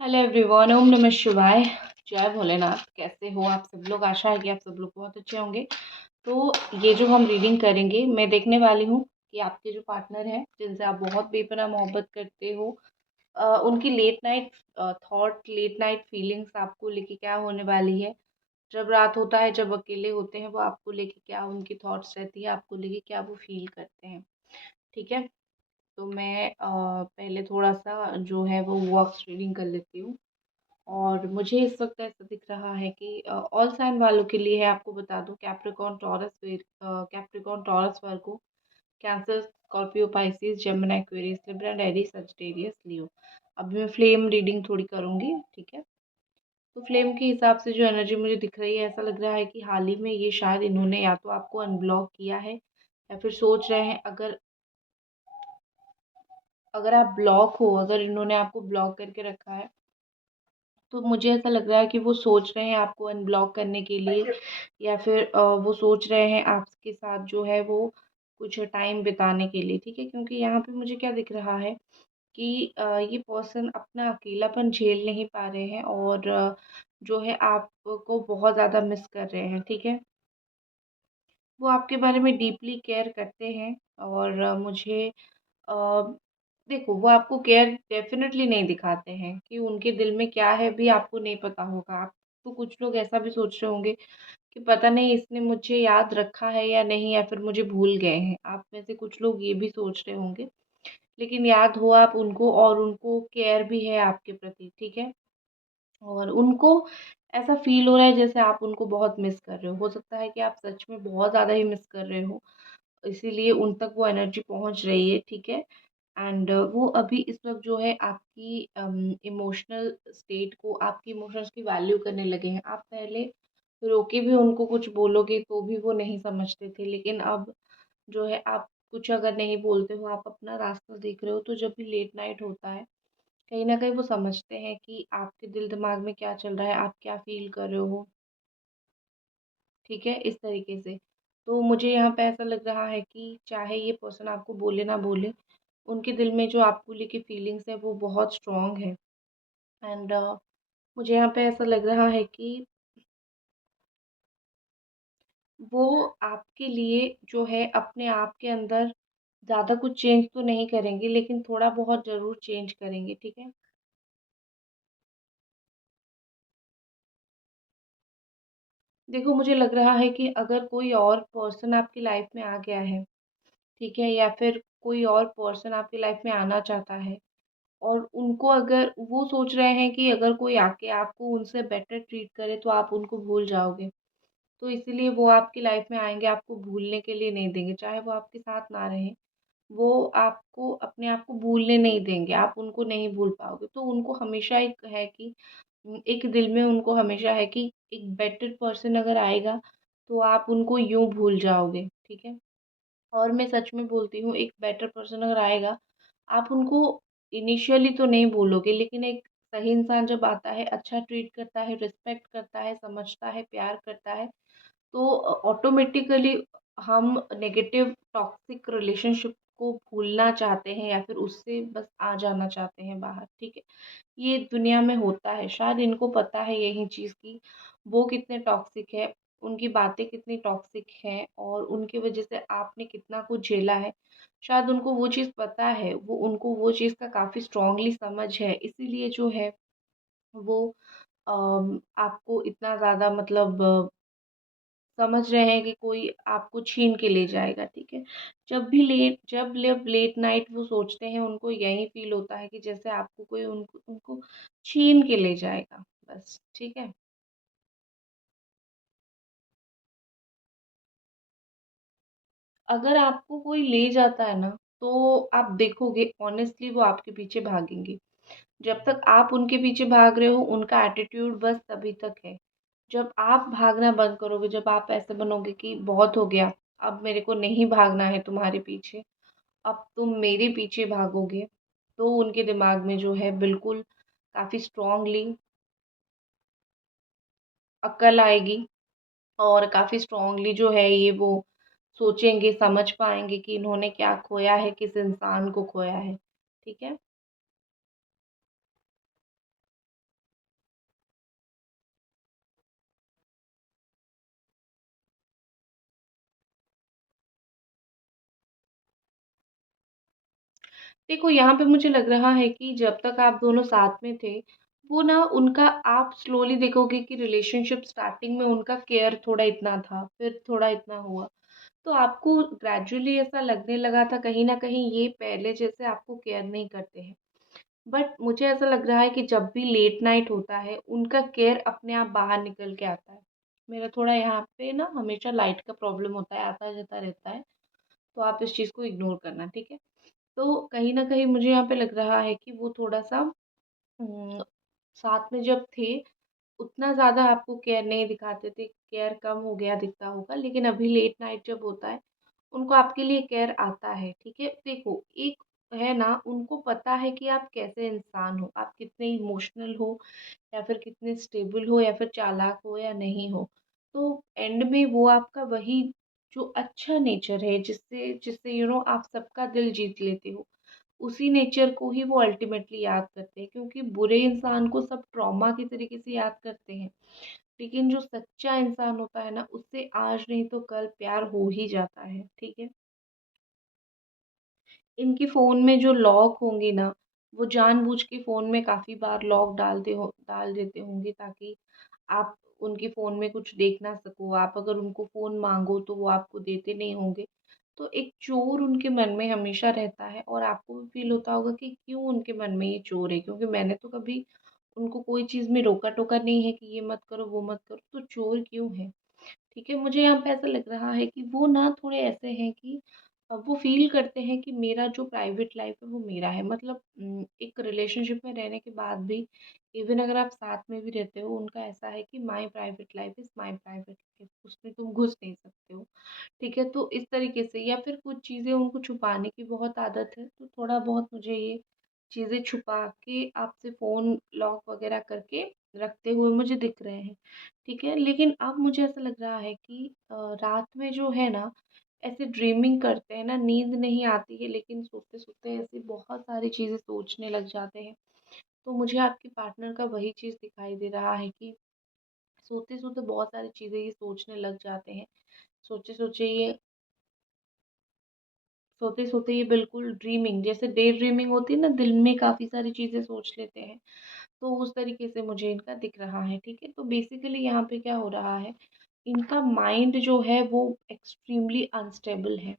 Hello everyone, ओम नमः शिवाय। जय भोलेनाथ। कैसे हो आप सब लोग? आशा है कि आप सब लोग बहुत अच्छे होंगे। तो ये जो हम रीडिंग करेंगे, मैं देखने वाली हूँ कि आपके जो पार्टनर हैं जिनसे आप बहुत बेपनाह मोहब्बत करते हो, उनकी late night thought, late night feelings आपको लेके क्या होने वाली है। जब रात होता है, जब अकेले होते हैं, वो आपको लेके क्या उनकी थॉट्स रहती है, आपको लेके क्या वो फील करते हैं। ठीक है। तो मैं पहले थोड़ा सा जो है वो वॉक्स रीडिंग कर लेती हूँ। और मुझे इस वक्त ऐसा दिख रहा है कि ऑल साइन वालों के लिए है। आपको बता दूं, Capricorn Taurus Virgo, Cancer, Scorpio, Pisces, Gemini, Aquarius, Libra, Aries, Sagittarius, Leo. अभी मैं फ्लेम रीडिंग थोड़ी करूंगी। ठीक है। तो फ्लेम के हिसाब से जो एनर्जी मुझे दिख रही है, ऐसा लग रहा है कि हाल ही में ये शायद इन्होंने या तो आपको अनब्लॉक किया है या फिर सोच रहे हैं। अगर अगर आप ब्लॉक हो, अगर इन्होंने आपको ब्लॉक करके रखा है, तो मुझे ऐसा लग रहा है कि वो सोच रहे हैं आपको अनब्लॉक करने के लिए, या फिर वो सोच रहे हैं आपके साथ जो है वो कुछ टाइम बिताने के लिए। ठीक है। क्योंकि यहाँ पे मुझे क्या दिख रहा है कि ये पर्सन अपना अकेलापन झेल नहीं पा रहे हैं, और जो है आपको बहुत ज़्यादा मिस कर रहे हैं। ठीक है। वो आपके बारे में डीपली केयर करते हैं। और मुझे अ, देखो, वो आपको केयर डेफ़िनेटली नहीं दिखाते हैं कि उनके दिल में क्या है भी आपको नहीं पता होगा। आप तो कुछ लोग ऐसा भी सोच रहे होंगे कि पता नहीं इसने मुझे याद रखा है या नहीं, या फिर मुझे भूल गए हैं। आप में से कुछ लोग ये भी सोच रहे होंगे, लेकिन याद हो आप उनको, और उनको केयर भी है आपके प्रति। ठीक है। और उनको ऐसा फ़ील हो रहा है जैसे आप उनको बहुत मिस कर रहे हो। सकता है कि आप सच में बहुत ज़्यादा ही मिस कर रहे हो, इसीलिए उन तक वो एनर्जी पहुँच रही है। ठीक है। एंड वो अभी इस वक़्त जो है आपकी इमोशनल स्टेट को, आपकी इमोशंस की वैल्यू करने लगे हैं। आप पहले रोके भी उनको कुछ बोलोगे तो भी वो नहीं समझते थे, लेकिन अब जो है आप कुछ अगर नहीं बोलते हो, आप अपना रास्ता देख रहे हो, तो जब भी लेट नाइट होता है, कहीं न कहीं वो समझते हैं कि आपके दिल दिमाग में क्या चल रहा है, आप क्या फ़ील कर रहे हो। ठीक है, इस तरीके से। तो मुझे यहाँ पे ऐसा लग रहा है कि चाहे ये पर्सन आपको बोले ना बोले, उनके दिल में जो आपको लेके फीलिंग्स है वो बहुत स्ट्रॉन्ग है। एंड मुझे यहाँ पे ऐसा लग रहा है कि वो आपके लिए जो है अपने आप के अंदर ज़्यादा कुछ चेंज तो नहीं करेंगे, लेकिन थोड़ा बहुत ज़रूर चेंज करेंगे। ठीक है। देखो, मुझे लग रहा है कि अगर कोई और पर्सन आपकी लाइफ में आ गया है, ठीक है, या फिर कोई और पर्सन आपकी लाइफ में आना चाहता है, और उनको, अगर वो सोच रहे हैं कि अगर कोई आके आपको उनसे बेटर ट्रीट करे तो आप उनको भूल जाओगे, तो इसीलिए वो आपकी लाइफ में आएँगे, आपको भूलने के लिए नहीं देंगे। चाहे वो आपके साथ ना रहें, वो आपको अपने आप को भूलने नहीं देंगे, आप उनको नहीं भूल पाओगे। तो उनको हमेशा एक है कि एक दिल में उनको हमेशा है कि एक बेटर पर्सन अगर आएगा, तो आप उनको यूँ भूल जाओगे। ठीक है? और मैं सच में बोलती हूँ, एक बेटर पर्सन अगर आएगा, आप उनको इनिशियली तो नहीं भूलोगे, लेकिन एक सही इंसान जब आता है, अच्छा ट्रीट करता है, रिस्पेक्ट करता है, समझता है, प्यार करता है, तो ऑटोमेटिकली हम नेगेटिव टॉक्सिक रिलेशनशिप को भूलना चाहते हैं, या फिर उससे बस आ जाना चाहते हैं बाहर। ठीक है। ये दुनिया में होता है, शायद इनको पता है यही चीज़ कि वो कितने टॉक्सिक है, उनकी बातें कितनी टॉक्सिक हैं, और उनकी वजह से आपने कितना कुछ झेला है। शायद उनको वो चीज़ पता है, वो उनको वो चीज़ का काफ़ी स्ट्रॉन्गली समझ है, इसीलिए जो है वो आपको इतना ज़्यादा मतलब समझ रहे हैं कि कोई आपको छीन के ले जाएगा। ठीक है। जब लेट नाइट वो सोचते हैं, उनको यही फ़ील होता है कि जैसे आपको कोई उनको उनको छीन के ले जाएगा, बस। ठीक है। अगर आपको कोई ले जाता है ना, तो आप देखोगे ऑनेस्टली वो आपके पीछे भागेंगे। जब तक आप उनके पीछे भाग रहे हो, उनका एटीट्यूड बस तभी तक है। जब आप भागना बंद करोगे, जब आप ऐसे बनोगे कि बहुत हो गया, अब मेरे को नहीं भागना है तुम्हारे पीछे, अब तुम मेरे पीछे भागोगे, तो उनके दिमाग में जो है बिल्कुल काफ़ी स्ट्रॉन्गली अक्ल आएगी, और काफ़ी स्ट्रॉन्गली जो है ये वो सोचेंगे, समझ पाएँगे कि इन्होंने क्या खोया है, किस इंसान को खोया है। ठीक है? देखो यहाँ पे मुझे लग रहा है कि जब तक आप दोनों साथ में थे, वो ना उनका आप स्लोली देखोगे कि रिलेशनशिप स्टार्टिंग में उनका केयर थोड़ा इतना था, फिर थोड़ा इतना हुआ। तो आपको ग्रेजुअली ऐसा लगने लगा था कहीं न कहीं ये पहले जैसे आपको केयर नहीं करते हैं। बट मुझे ऐसा लग रहा है कि जब भी लेट नाइट होता है, उनका केयर अपने आप बाहर निकल के आता है। मेरा थोड़ा यहाँ पे ना हमेशा लाइट का प्रॉब्लम होता है, आता-जाता रहता है, तो आप इस चीज़ को इग्नोर करना, ठीक है? तो कहीं न कहीं मुझे यहाँ पे लग रहा है कि वो थोड़ा-सा उम, साथ में जब थे, उतना ज़्यादा आपको केयर नहीं दिखाते थे, केयर कम हो गया दिखता होगा, लेकिन अभी लेट नाइट जब होता है, उनको आपके लिए केयर आता है, ठीक है? देखो, एक है ना, उनको पता है कि आप कैसे इंसान हो, आप कितने इमोशनल हो या फिर कितने स्टेबल हो या फिर चालाक हो या नहीं हो। तो एंड में वो आपका वही जो अच्छा नेचर है, जिससे जिससे आप सबका दिल जीत लेते हो, उसी नेचर को ही वो अल्टीमेटली याद करते हैं, क्योंकि बुरे इंसान को सब ट्रॉमा की तरीके से याद करते हैं, लेकिन जो सच्चा इंसान होता है ना, उससे आज नहीं तो कल प्यार हो ही जाता है, ठीक है? इनके फ़ोन में जो लॉक होंगे ना, वो जानबूझ के फ़ोन में काफ़ी बार लॉक डाल देते होंगे, ताकि आप उनके फ़ोन में कुछ देख ना सको। आप अगर उनको फ़ोन माँगो तो वो आपको देते नहीं होंगे। तो एक चोर उनके मन में हमेशा रहता है, और आपको भी फ़ील होता होगा कि क्यों उनके मन में ये चोर है, क्योंकि मैंने तो कभी उनको कोई चीज़ में रोका-टोका नहीं है कि ये मत करो, वो मत करो, तो चोर क्यों है? ठीक है, मुझे यहाँ पे ऐसा लग रहा है कि वो ना थोड़े ऐसे हैं कि वो फ़ील करते हैं कि मेरा जो प्राइवेट लाइफ़ है वो मेरा है। मतलब एक रिलेशनशिप में रहने के बाद भी, इवन अगर आप साथ में भी रहते हो, उनका ऐसा है कि my private life is my private life, उसमें तुम घुस नहीं सकते हो। ठीक है, तो इस तरीके से, या फिर कुछ चीज़ें उनको छुपाने की बहुत आदत है, तो थोड़ा बहुत मुझे ये चीज़ें छुपा के आपसे फ़ोन लॉक वग़ैरह करके रखते हुए मुझे दिख रहे हैं। ठीक है, लेकिन अब मुझे ऐसा लग रहा है कि रात में जो है ना, ऐसे ड्रीमिंग करते हैं ना, नींद नहीं आती है, लेकिन सोते-सोते ऐसी बहुत सारी चीज़ें सोचने लग जाते हैं। तो मुझे आपके पार्टनर का वही चीज़ दिखाई दे रहा है कि सोते-सोते बहुत सारी चीज़ें ये सोचने लग जाते हैं। सोचे-सोचे ये सोते-सोते ये बिल्कुल ड्रीमिंग, जैसे डे ड्रीमिंग होती है ना, दिल में काफ़ी सारी चीज़ें सोच लेते हैं, तो उस तरीके से मुझे इनका दिख रहा है, ठीक है? तो बेसिकली यहाँ पे क्या हो रहा है, इनका माइंड जो है वो एक्सट्रीमली अनस्टेबल है।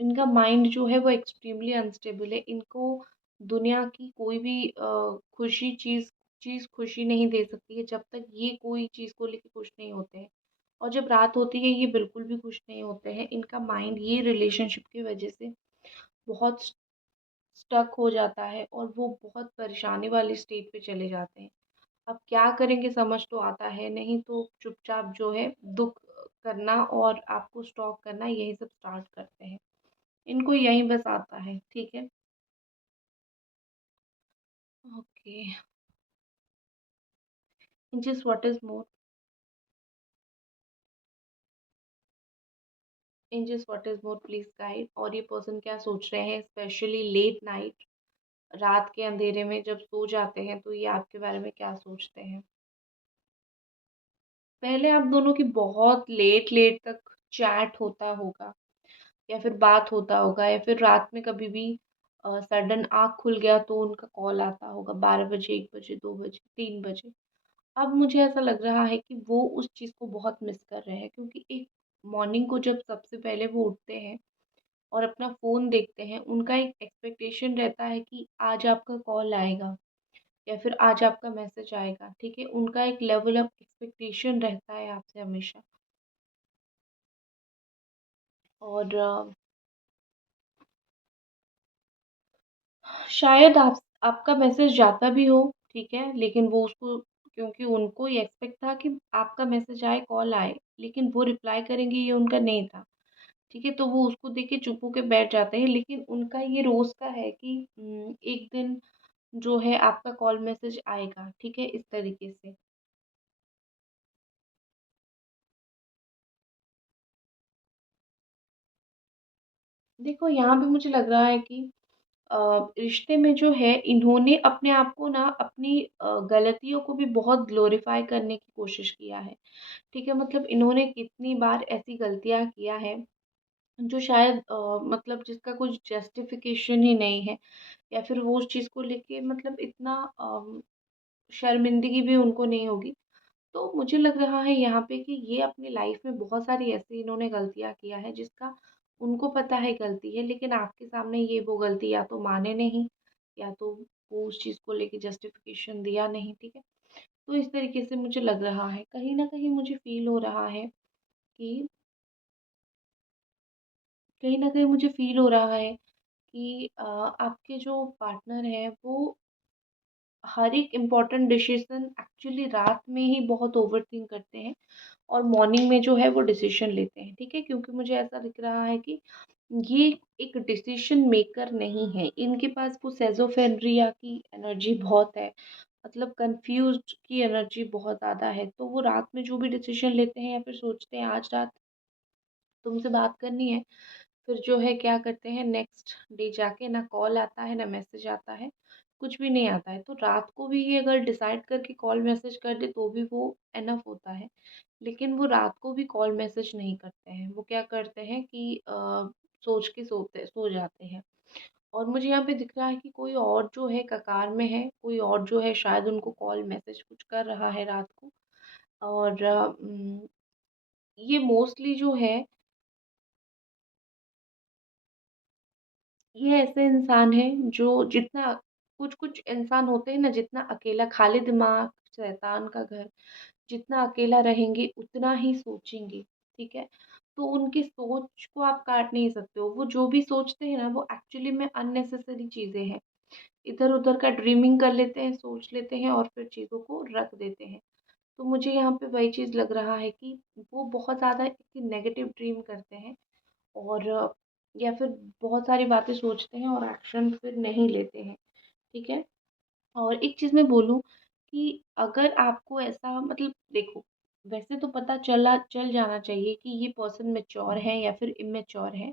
इनका माइंड जो है वो एक्सट्रीमली अनस्टेबल है। इनको दुनिया की कोई भी खुशी चीज़ खुशी नहीं दे सकती है, जब तक ये कोई चीज़ को लेके खुश नहीं होते हैं। और जब रात होती है, ये बिल्कुल भी खुश नहीं होते हैं। इनका माइंड ये रिलेशनशिप की वजह से बहुत स्टक हो जाता है, और वो बहुत परेशानी वाली स्टेट पे चले जाते हैं। अब क्या करेंगे समझ तो आता है नहीं, तो चुपचाप जो है दुःख करना और आपको स्टॉक करना, यही सब स्टार्ट करते हैं। इनको यहीं बस आता है, ठीक है? Okay. Just what is more in just what is more please guide, और ये पर्सन क्या सोच रहे हैं, स्पेशली लेट नाइट, रात के अंधेरे में जब सो जाते हैं, तो ये आपके बारे में क्या सोचते हैं? पहले आप दोनों की बहुत लेट-लेट तक चैट होता होगा, या फिर बात होता होगा, या फिर रात में कभी भी सडन आँख खुल गया तो उनका कॉल आता होगा, 12 बजे, 1 बजे, 2 बजे, 3 बजे। अब मुझे ऐसा लग रहा है कि वो उस चीज़ को बहुत मिस कर रहे हैं, क्योंकि एक मॉर्निंग को जब सबसे पहले वो उठते हैं और अपना फ़ोन देखते हैं, उनका एक एक्सपेक्टेशन रहता है कि आज आपका कॉल आएगा या फिर आज आपका मैसेज आएगा, ठीक है? उनका एक लेवल ऑफ एक्सपेक्टेशन रहता है आपसे हमेशा। और शायद आपका मैसेज जाता भी हो, ठीक है? लेकिन वो उसको, क्योंकि उनको ये एक्सपेक्ट था कि आपका मैसेज आए, कॉल आए, लेकिन वो रिप्लाई करेंगे ये उनका नहीं था, ठीक है? तो वो उसको देख के चुप होके बैठ जाते हैं, लेकिन उनका ये रोज़ का है कि एक दिन जो है आपका कॉल मैसेज आएगा, ठीक है? इस तरीके से। देखो यहाँ पे मुझे लग रहा है कि अ, रिश्ते में जो है, इन्होंने अपने आप को ना, अपनी गलतियों को भी बहुत ग्लोरीफाई करने की कोशिश किया है। ठीक है, मतलब इन्होंने कितनी बार ऐसी गलतियाँ किया है जो शायद मतलब जिसका कुछ जस्टिफ़िकेशन ही नहीं है, या फिर वो उस चीज़ को लेके मतलब इतना शर्मिंदगी भी उनको नहीं होगी। तो मुझे लग रहा है यहाँ पे कि ये अपनी लाइफ़ में बहुत सारी ऐसी इन्होंने गलतियाँ किया है जिसका उनको पता है गलती है, लेकिन आपके सामने ये वो गलती या तो माने नहीं, या तो वो उस चीज़ को लेके जस्टिफ़िकेशन दिया नहीं, ठीक है? तो इस तरीके से मुझे लग रहा है, कहीं न कहीं मुझे फ़ील हो रहा है कि कहीं न कहीं मुझे फ़ील हो रहा है कि आपके जो पार्टनर हैं वो हर एक इम्पोर्टेंट डिसीज़न एक्चुअली रात में ही बहुत ओवरथिंक करते हैं, और मॉर्निंग में जो है वो डिसीज़न लेते हैं, ठीक है? क्योंकि मुझे ऐसा दिख रहा है कि ये एक डिसीज़न मेकर नहीं है। इनके पास वो शेज़ोफ्रेनिया की एनर्जी बहुत है, मतलब कन्फ्यूज़्ड की एनर्जी बहुत ज़्यादा है। तो वो रात में जो भी डिसीज़न लेते हैं या फिर सोचते हैं आज रात तुमसे बात करनी है, फिर जो है क्या करते हैं नेक्स्ट डे जाके ना कॉल आता है, ना मैसेज आता है, कुछ भी नहीं आता है। तो रात को भी ये अगर डिसाइड करके कॉल मैसेज कर दे तो भी वो इनफ होता है। लेकिन वो रात को भी कॉल मैसेज नहीं करते हैं। वो क्या करते हैं कि सोच के सो जाते हैं। और मुझे यहाँ पे दिख रहा है कि कोई और जो है कगार में है, कोई और जो है शायद उनको कॉल मैसेज कुछ कर रहा है रात को। और ये मोस्टली जो है, ये ऐसे इंसान हैं जो जितना कुछ-कुछ इंसान होते हैं ना, जितना अकेला खाली दिमाग शैतान का घर, जितना अकेला रहेंगे उतना ही सोचेंगे, ठीक है? तो उनकी सोच को आप काट नहीं सकते हो। वो जो भी सोचते हैं ना वो एक्चुअली में अननेसेसरी चीज़ें हैं। इधर-उधर का ड्रीमिंग कर लेते हैं, सोच लेते हैं और फिर चीज़ों को रख देते हैं। तो मुझे यहाँ पे वही चीज़ लग रहा है कि वो बहुत ज़्यादा एक नेगेटिव ड्रीम करते हैं, और या फिर बहुत सारी बातें सोचते हैं और एक्शन फिर नहीं लेते हैं, ठीक है? और एक चीज़ मैं बोलूँ कि अगर आपको ऐसा मतलब देखो, वैसे तो पता चल जाना चाहिए कि ये पर्सन मैच्योर है या फिर इमैच्योर है।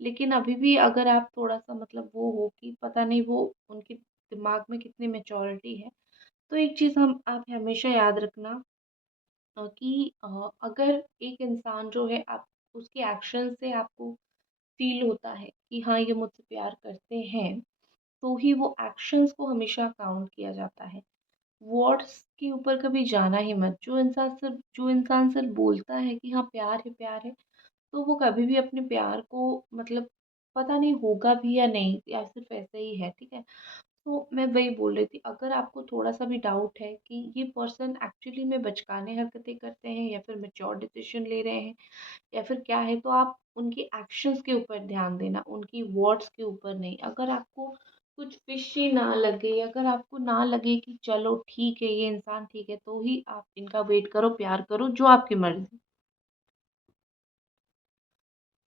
लेकिन अभी भी अगर आप थोड़ा-सा मतलब वो हो कि पता नहीं वो उनके दिमाग में कितनी मैच्योरिटी है, तो एक चीज़ हम आप हमेशा याद रखना कि अगर एक इंसान जो है आप उसके एक्शन से आपको फ़ील होता है कि हाँ, ये मुझसे प्यार करते हैं, तो ही वो एक्शंस को हमेशा काउंट किया जाता है। वर्ड्स के ऊपर कभी जाना ही मत। जो इंसान सिर्फ़ बोलता है कि हाँ, प्यार है, तो वो कभी भी अपने प्यार को मतलब पता नहीं होगा भी या नहीं, या सिर्फ़ ऐसे ही है, ठीक है? तो मैं वही बोल रही थी, अगर आपको थोड़ा-सा भी डाउट है कि ये पर्सन एक्चुअली में बचकाने हरकतें करते हैं या फिर मैच्योर डिसीज़न ले रहे हैं या फिर क्या है, तो आप उनके एक्शंस के ऊपर ध्यान देना, उनकी वर्ड्स के ऊपर नहीं। अगर आपको कुछ फ़िशी ना लगे, अगर आपको ना लगे कि चलो ठीक है, ये इंसान ठीक है, तो ही आप इनका वेट करो, प्यार करो, जो आपकी मर्ज़ी।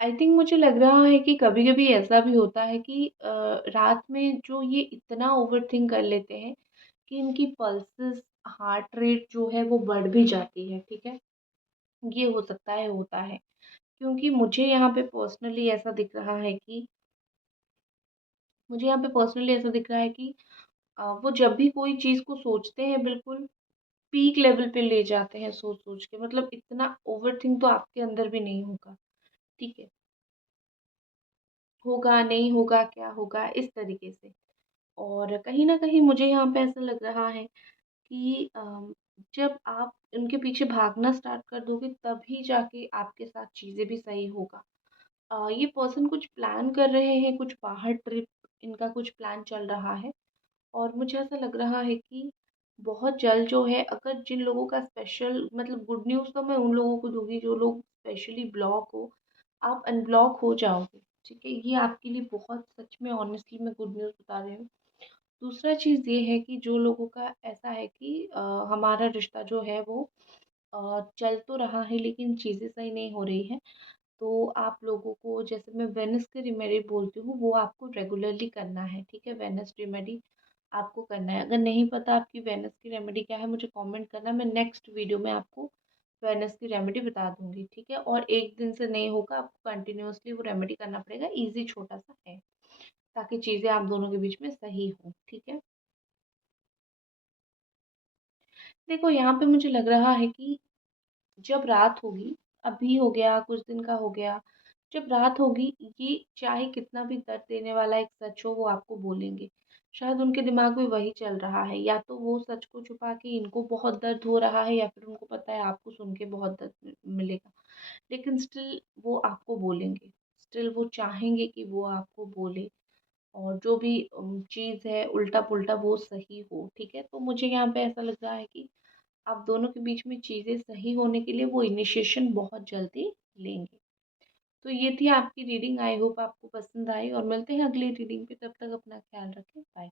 आई थिंक मुझे लग रहा है कि कभी-कभी ऐसा भी होता है कि रात में जो ये इतना ओवरथिंक कर लेते हैं कि इनकी पल्सेस, हार्ट रेट जो है वो बढ़ भी जाती है, ठीक है? ये हो सकता है, होता है। क्योंकि मुझे यहाँ पे पर्सनली ऐसा दिख रहा है कि वो जब भी कोई चीज़ को सोचते हैं बिल्कुल पीक लेवल पे ले जाते हैं सोच-सोच के, मतलब इतना ओवरथिंक तो आपके अंदर भी नहीं होगा, ठीक है? होगा, नहीं होगा, क्या होगा, इस तरीके से। और कहीं न कहीं मुझे यहाँ पे ऐसा लग रहा है कि जब आप उनके पीछे भागना स्टार्ट कर दोगे तभी जाके आपके साथ चीज़ें भी सही होगा। ये पर्सन कुछ प्लान कर रहे हैं, कुछ बाहर ट्रिप इनका कुछ प्लान चल रहा है, और मुझे ऐसा लग रहा है कि बहुत जल्द जो है, अगर जिन लोगों का स्पेशल मतलब गुड न्यूज़ तो मैं उन लोगों को दूँगी जो लोग स्पेशली ब्लॉक हो, आप अनब्लॉक हो जाओगे, ठीक है? ये आपके लिए बहुत सच में ऑनेस्टली मैं गुड न्यूज़ बता रही हूँ। दूसरा चीज़ ये है कि जो लोगों का ऐसा है कि हमारा रिश्ता जो है वो चल तो रहा है लेकिन चीज़ें सही नहीं हो रही हैं, तो आप लोगों को जैसे मैं वेनिस की रेमेडी बोलती हूँ वो आपको रेगुलरली करना है, ठीक है? वेनिस रेमेडी आपको करना है। अगर नहीं पता आपकी वेनिस की रेमेडी क्या है मुझे कमेंट करना, मैं नेक्स्ट वीडियो में आपको वेनिस की रेमेडी बता दूँगी, ठीक है? और 1 दिन से नहीं होगा, आपको कंटिन्यूअसली वो रेमेडी करना पड़ेगा, ईज़ी छोटा-सा है, ताकि चीज़ें आप दोनों के बीच में सही हों, ठीक है? देखो यहाँ पे मुझे लग रहा है कि जब रात होगी, अभी हो गया, कुछ दिन का हो गया, जब रात होगी, ये चाहे कितना भी दर्द देने वाला एक सच हो, वो आपको बोलेंगे। शायद उनके दिमाग में वही चल रहा है, या तो वो सच को छुपा के इनको बहुत दर्द हो रहा है, या फिर उनको पता है आपको सुन के बहुत दर्द मिलेगा। लेकिन स्टिल वो आपको बोलेंगे, स्टिल वो चाहेंगे कि वो आपको बोले, और जो भी चीज़ है उल्टा-पुल्टा वो सही हो, ठीक है? तो मुझे यहाँ पे ऐसा लग रहा है कि आप दोनों के बीच में चीज़ें सही होने के लिए वो इनिशिएशन बहुत जल्दी लेंगे। तो ये थी आपकी रीडिंग, आई होप आपको पसंद आई, और मिलते हैं अगली रीडिंग पे। तब तक अपना ख्याल रखें। बाय।